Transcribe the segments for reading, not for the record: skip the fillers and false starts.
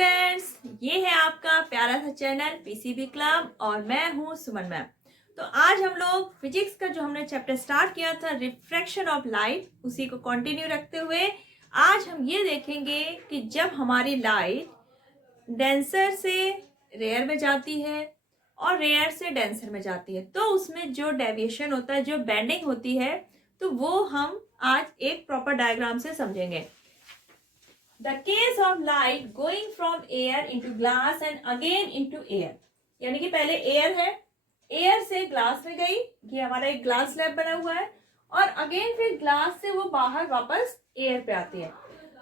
Students, ये है आपका प्यारा सा चैनल पीसीबी क्लब और मैं हूँ सुमन मैम। तो आज हम लोग फिजिक्स का जो हमने चैप्टर स्टार्ट किया था रिफ्रैक्शन ऑफ लाइट, उसी को कंटिन्यू रखते हुए आज हम ये देखेंगे कि जब हमारी लाइट डेंसर से रेयर में जाती है और रेयर से डेंसर में जाती है तो उसमें जो डेविएशन होता है, जो बेंडिंग होती है, तो वो हम आज एक प्रॉपर डायग्राम से समझेंगे। The case of light going from air into glass and again into air, यानी कि पहले एयर है, एयर से ग्लास में गई, ये हमारा एक ग्लास स्लैब बना हुआ है, और अगेन फिर ग्लास से वो बाहर वापस एयर पे आती है।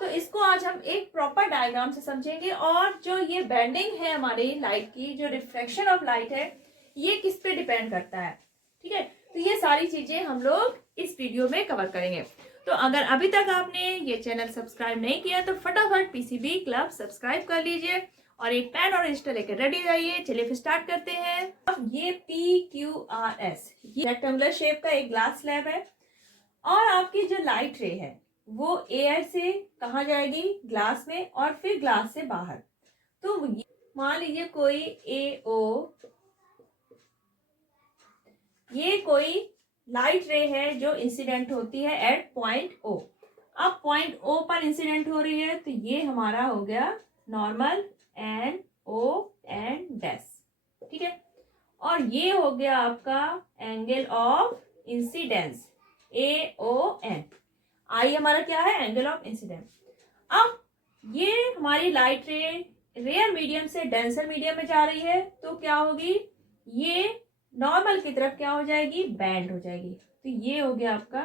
तो इसको आज हम एक प्रॉपर डायग्राम से समझेंगे। और जो ये बेंडिंग है हमारी लाइट की, जो रिफ्रैक्शन ऑफ लाइट है, ये किस पे डिपेंड करता है, ठीक है। तो ये सारी चीजें हम लोग इस वीडियो में कवर करेंगे। तो अगर अभी तक आपने ये चैनल सब्सक्राइब नहीं किया तो फटाफट पीसीबी क्लब सब्सक्राइब कर लीजिए और एक पेन और रजिस्टर लेकर रेडी रहिए। चलिए फिर स्टार्ट करते हैं। अब ये PQRS, ये रेक्टेंगुलर शेप का एक ग्लास स्लैब है और आपकी जो लाइट रे है वो एयर से कहाँ जाएगी, ग्लास में, और फिर ग्लास से बाहर। तो मान लीजिए कोई AO, ये कोई लाइट रे है जो इंसिडेंट होती है एट पॉइंट O। अब पॉइंट O पर इंसिडेंट हो रही है तो ये हमारा हो गया नॉर्मल NO एंड डैश, ठीक है। और ये हो गया आपका एंगल ऑफ इंसिडेंस AON। आई हमारा क्या है, एंगल ऑफ इंसिडेंस। अब ये हमारी लाइट रे रेयर मीडियम से डेंसर मीडियम में जा रही है तो क्या होगी, ये नॉर्मल की तरफ क्या हो जाएगी, बैंड हो जाएगी। तो ये हो गया आपका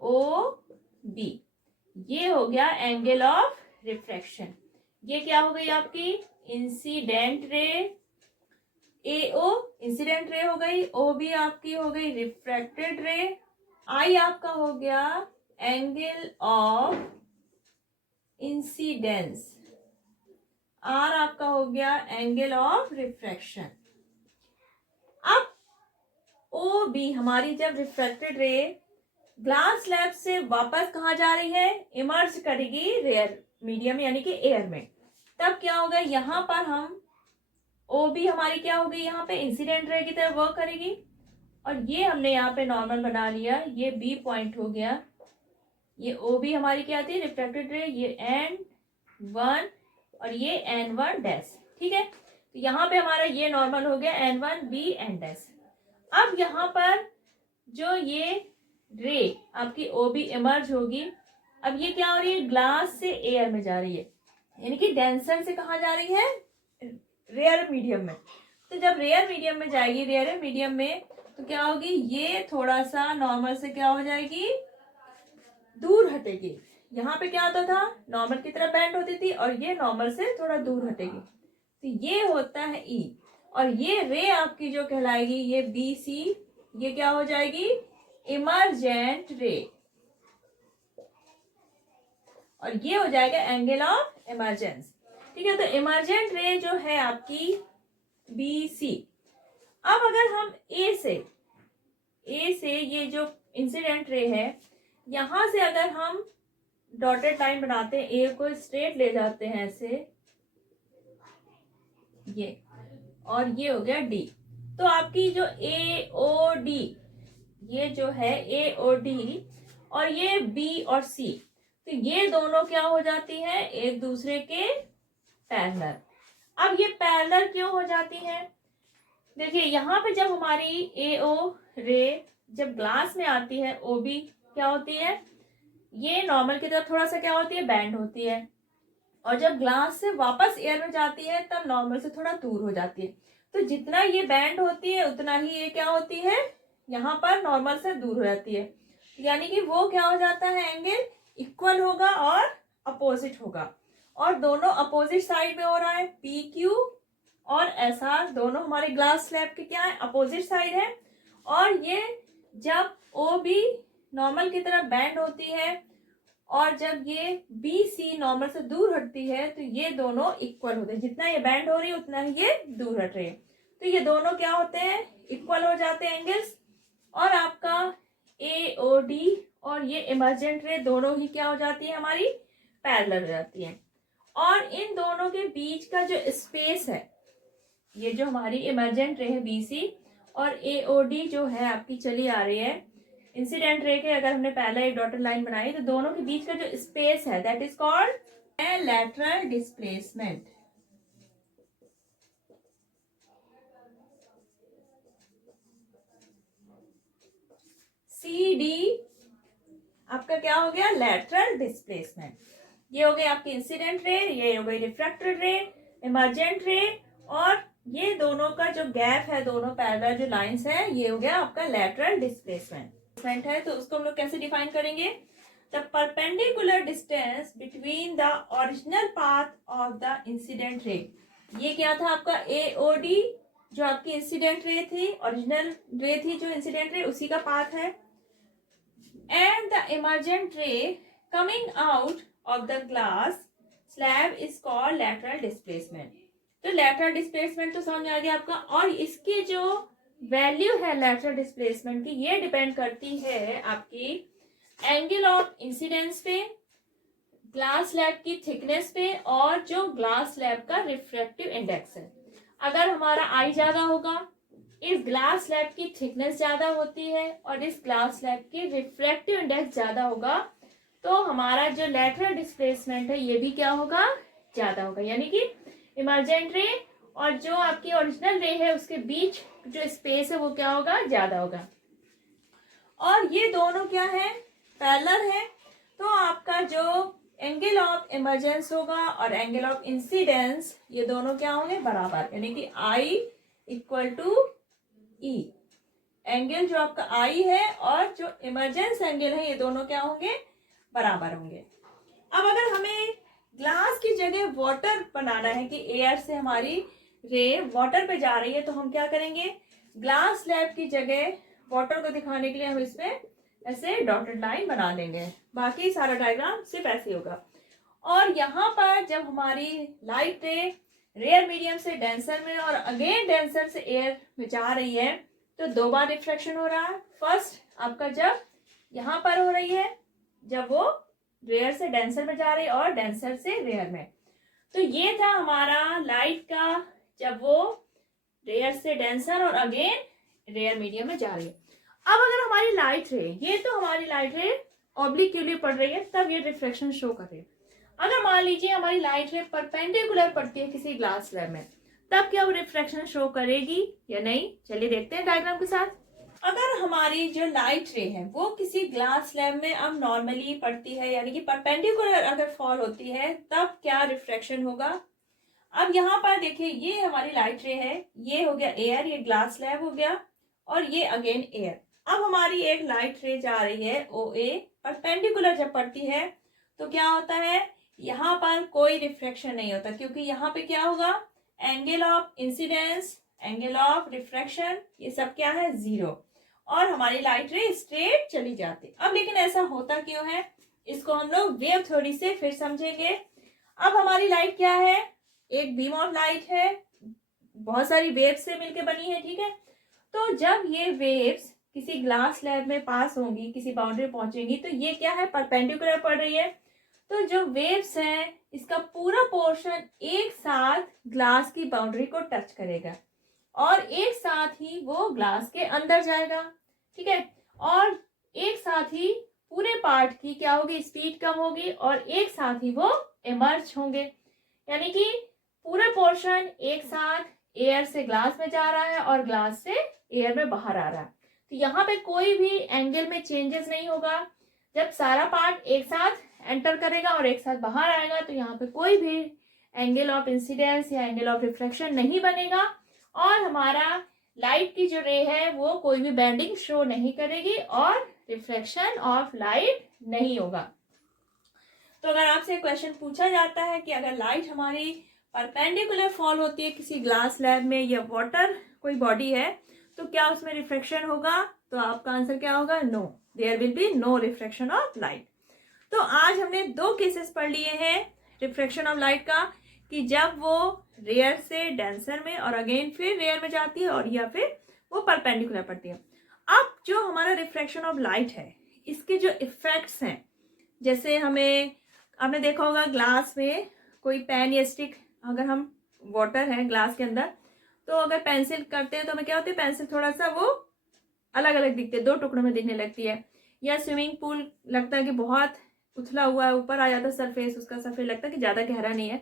OB, ये हो गया एंगल ऑफ रिफ्रैक्शन। ये क्या हो गई आपकी incident ray, AO incident ray हो गई, OB आपकी हो गई रिफ्रैक्टेड रे, I आपका हो गया एंगल ऑफ इंसिडेंस, R आपका हो गया एंगल ऑफ रिफ्रैक्शन। अब OB हमारी जब रिफ्रैक्टेड रे ग्लास स्लैब से वापस कहाँ जा रही है, इमर्ज करेगी रेयर मीडियम यानी कि एयर में, तब क्या होगा, यहाँ पर हम OB हमारी क्या होगी, यहाँ पे इंसिडेंट रे की तरफ वर्क करेगी और ये हमने यहाँ पे नॉर्मल बना लिया, ये B पॉइंट हो गया। ये OB हमारी क्या थी, रिफ्रैक्टेड रे, ये N1 और ये N1 डैश, ठीक है। तो यहाँ पे हमारा ये नॉर्मल हो गया N1 B N डैश। अब यहाँ पर जो ये रे आपकी OB इमर्ज होगी, अब ये क्या हो रही है, ग्लास से एयर में जा रही है, यानी कि डेंसर से कहाँ जा रही है, रेयर मीडियम में। तो जब रेयर मीडियम में जाएगी, रेयर मीडियम में, तो क्या होगी, ये थोड़ा सा नॉर्मल से क्या हो जाएगी, दूर हटेगी। यहाँ पे क्या होता था, नॉर्मल की तरफ बैंड होती थी और ये नॉर्मल से थोड़ा दूर हटेगी, तो ये होता है E। और ये रे आपकी जो कहलाएगी, ये BC, ये क्या हो जाएगी, इमर्जेंट रे, और ये हो जाएगा एंगल ऑफ इमर्जेंस, ठीक है। तो इमर्जेंट रे जो है आपकी BC। अब अगर हम A से ये जो इंसिडेंट रे है, यहां से अगर हम डॉटेड लाइन बनाते हैं, A को स्ट्रेट ले जाते हैं ऐसे, ये, और ये हो गया D। तो आपकी जो AOD, ये जो है AOD और ये B और C, तो ये दोनों क्या हो जाती हैं, एक दूसरे के पैरेलल। अब ये पैरेलल क्यों हो जाती हैं, देखिए यहाँ पे जब हमारी AO रे जब ग्लास में आती है, OB क्या होती है, ये नॉर्मल की तरफ थोड़ा सा क्या होती है, बैंड होती है, और जब ग्लास से वापस एयर में जाती है तब नॉर्मल से थोड़ा दूर हो जाती है। तो जितना ये बैंड होती है उतना ही ये क्या होती है, यहाँ पर नॉर्मल से दूर हो जाती है, यानी कि वो क्या हो जाता है, एंगल इक्वल होगा और अपोजिट होगा, और दोनों अपोजिट साइड में हो रहा है। PQ और SR दोनों हमारे ग्लास स्लैब के क्या है, अपोजिट साइड है, और ये जब OB नॉर्मल की तरफ बैंड होती है और जब ये BC नॉर्मल से दूर हटती है तो ये दोनों इक्वल होते हैं, जितना ये बैंड हो रही है उतना ही ये दूर हट रही है, तो ये दोनों क्या होते हैं, इक्वल हो जाते हैं एंगल्स। और आपका AOD और ये इमर्जेंट रे दोनों ही क्या हो जाती है, हमारी पैरेलल हो जाती है। और इन दोनों के बीच का जो स्पेस है, ये जो हमारी इमर्जेंट रे है BC और AOD जो है आपकी चली आ रही है इंसिडेंट रे के, अगर हमने पहले एक डॉटेड लाइन बनाई तो दोनों के बीच का जो स्पेस है that is called lateral displacement. CD आपका क्या हो गया, लैटरल डिस्प्लेसमेंट। ये हो गई आपकी इंसिडेंट रे, ये हो गई रिफ्रैक्टेड रे, इमर्जेंट रे, और ये दोनों का जो गैप है, दोनों पैरेलल जो लाइंस है, ये हो गया आपका लैटरल डिस्प्लेसमेंट है। तो उसको हम लोग कैसे डिफाइन करेंगे, the perpendicular distance between the original path of the incident ray. ये क्या था आपका AOD, जो आपकी इंसिडेंट रे थी, ओरिजिनल रे थी जो इंसिडेंट रे, उसी का पाथ है, and the emergent ray coming out of the glass slab is called lateral displacement। तो lateral displacement तो समझ आ गया आपका, और इसकी जो वैल्यू है lateral displacement की, ये डिपेंड करती है आपकी एंगल ऑफ इंसिडेंस पे, ग्लास स्लैब की थिकनेस पे, और जो ग्लास स्लैब का रिफ्रैक्टिव इंडेक्स है। अगर हमारा आई ज्यादा होगा, इस ग्लास स्लैब की थिकनेस ज्यादा होती है, और इस ग्लास स्लैब की रिफ्रैक्टिव इंडेक्स ज्यादा होगा, तो हमारा जो लैटरल डिस्प्लेसमेंट है ये भी क्या होगा, ज्यादा होगा। यानी कि इमर्जेंट रे और जो आपकी ओरिजिनल रे है उसके बीच जो स्पेस है वो क्या होगा, ज्यादा होगा। और ये दोनों क्या है, पैरेलल है। तो आपका जो एंगल ऑफ इमर्जेंस होगा और एंगल ऑफ इंसिडेंस, ये दोनों क्या होंगे, बराबर, यानी कि I equal to E। Angle जो आपका I है और जो इमर्जेंस एंगल है, ये दोनों क्या होंगे, बराबर होंगे। अब अगर हमें ग्लास की जगह वाटर बनाना है कि एयर से हमारी रे वाटर पे जा रही है, तो हम क्या करेंगे, ग्लास स्लैब की जगह वाटर को दिखाने के लिए हम इसमें ऐसे डॉटेड लाइन बना देंगे, बाकी सारा डायग्राम सिर्फ ऐसे होगा। और यहाँ पर जब हमारी लाइट रे रेयर मीडियम से डेंसर में और अगेन डेंसर से एयर में जा रही है, तो दो बार रिफ्रैक्शन हो रहा है। फर्स्ट आपका जब यहाँ पर हो रही है, जब वो रेयर से डेंसर में जा रही है, और डेंसर से रेयर में। तो ये था हमारा लाइट का, जब वो रेयर से डेंसर और अगेन रेयर मीडियम में जा रही है। अब अगर हमारी लाइट रे, ये तो हमारी लाइट रे ऑब्लिक के लिए पड़ रही है, तब ये रिफ्लेक्शन शो कर रही है। अगर मान लीजिए हमारी लाइट रे परपेंडिकुलर पड़ती है किसी ग्लास स्लैब में, तब क्या वो रिफ्लेक्शन शो करेगी या नहीं, चलिए देखते हैं डायग्राम के साथ। अगर हमारी जो लाइट रे है वो किसी ग्लास स्लैब में अब नॉर्मली पड़ती है, यानी कि परपेंडिकुलर अगर फॉल होती है, तब क्या रिफ्लेक्शन होगा। अब यहाँ पर देखिए, ये हमारी लाइट रे है, ये हो गया एयर, ये ग्लास स्लैब हो गया, और ये अगेन एयर। अब हमारी एक लाइट रे जा रही है OA, परपेंडिकुलर जब पड़ती है तो क्या होता है, यहाँ पर कोई रिफ्रैक्शन नहीं होता, क्योंकि यहाँ पे क्या होगा, angle of incidence, angle of refraction, ये सब क्या है, 0, और हमारी लाइट रे स्ट्रेट चली जाती। अब लेकिन ऐसा होता क्यों है, इसको हम लोग वेव थ्योरी से फिर समझेंगे। अब हमारी लाइट क्या है, एक बीम ऑफ लाइट है, बहुत सारी वेव्स से मिलकर बनी है, ठीक है। तो जब ये वेव्स किसी ग्लास स्लैब में पास होंगी, किसी बाउंड्री पहुंचेंगी, तो ये क्या है, परपेंडिकुलर पड़ रही है। तो जो वेव्स हैं, इसका पूरा पोर्शन एक साथ ग्लास की बाउंड्री को टच करेगा, और एक साथ ही वो ग्लास के अंदर जाएगा, ठीक है। और एक साथ ही पूरे पार्ट की क्या होगी, स्पीड कम होगी, और एक साथ ही वो इमर्ज होंगे, यानी कि पूरा पोर्शन एक साथ एयर से ग्लास में जा रहा है और ग्लास से एयर में बाहर आ रहा है। तो यहाँ पे कोई भी एंगल में चेंजेस नहीं होगा। जब सारा पार्ट एक साथ एंटर करेगा और एक साथ बाहर आएगा, तो यहाँ पे कोई भी एंगल ऑफ इंसिडेंस या एंगल ऑफ रिफ्रैक्शन नहीं बनेगा, और हमारा लाइट की जो रे है वो कोई भी बेंडिंग शो नहीं करेगी, और रिफ्लेक्शन ऑफ लाइट नहीं होगा। तो अगर आपसे क्वेश्चन पूछा जाता है कि अगर लाइट हमारी परपेंडिकुलर फॉल होती है किसी ग्लास स्लैब में या वाटर कोई बॉडी है, तो क्या उसमें रिफ्रैक्शन होगा, तो आपका आंसर क्या होगा, no, there will be no refraction of light. तो आज हमने दो केसेस पढ़ लिए हैं रिफ्रैक्शन ऑफ लाइट का, कि जब वो रेयर से डेंसर में और अगेन फिर रेयर में जाती है, और या फिर वो परपेंडिकुलर पड़ती है। अब जो हमारा रिफ्रैक्शन ऑफ लाइट है, इसके जो इफेक्ट्स हैं, जैसे हमें आपने देखा होगा ग्लास में कोई पेन या स्टिक, अगर हम वाटर है ग्लास के अंदर, तो अगर पेंसिल करते हैं तो हमें क्या होती है, पेंसिल थोड़ा सा वो अलग अलग दिखते हैं, दो टुकड़ों में दिखने लगती है। या स्विमिंग पूल लगता है कि बहुत उथला हुआ है, ऊपर आ जाता है सरफेस उसका, सरफेस लगता है कि ज़्यादा गहरा नहीं है।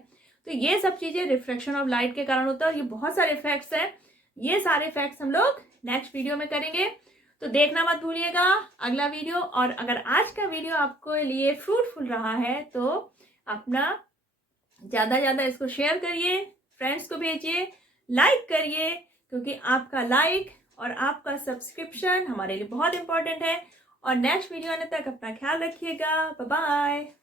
तो ये सब चीज़ें रिफ्लेक्शन ऑफ लाइट के कारण होता है। और ये बहुत सारे इफेक्ट्स हैं, ये सारे इफेक्ट्स हम लोग नेक्स्ट वीडियो में करेंगे, तो देखना मत भूलिएगा अगला वीडियो। और अगर आज का वीडियो आपको लिए फ्रूटफुल रहा है तो अपना ज़्यादा ज़्यादा इसको शेयर करिए, फ्रेंड्स को भेजिए, लाइक करिए, क्योंकि आपका लाइक और आपका सब्सक्रिप्शन हमारे लिए बहुत इंपॉर्टेंट है। और नेक्स्ट वीडियो आने तक अपना ख्याल रखिएगा। Bye bye.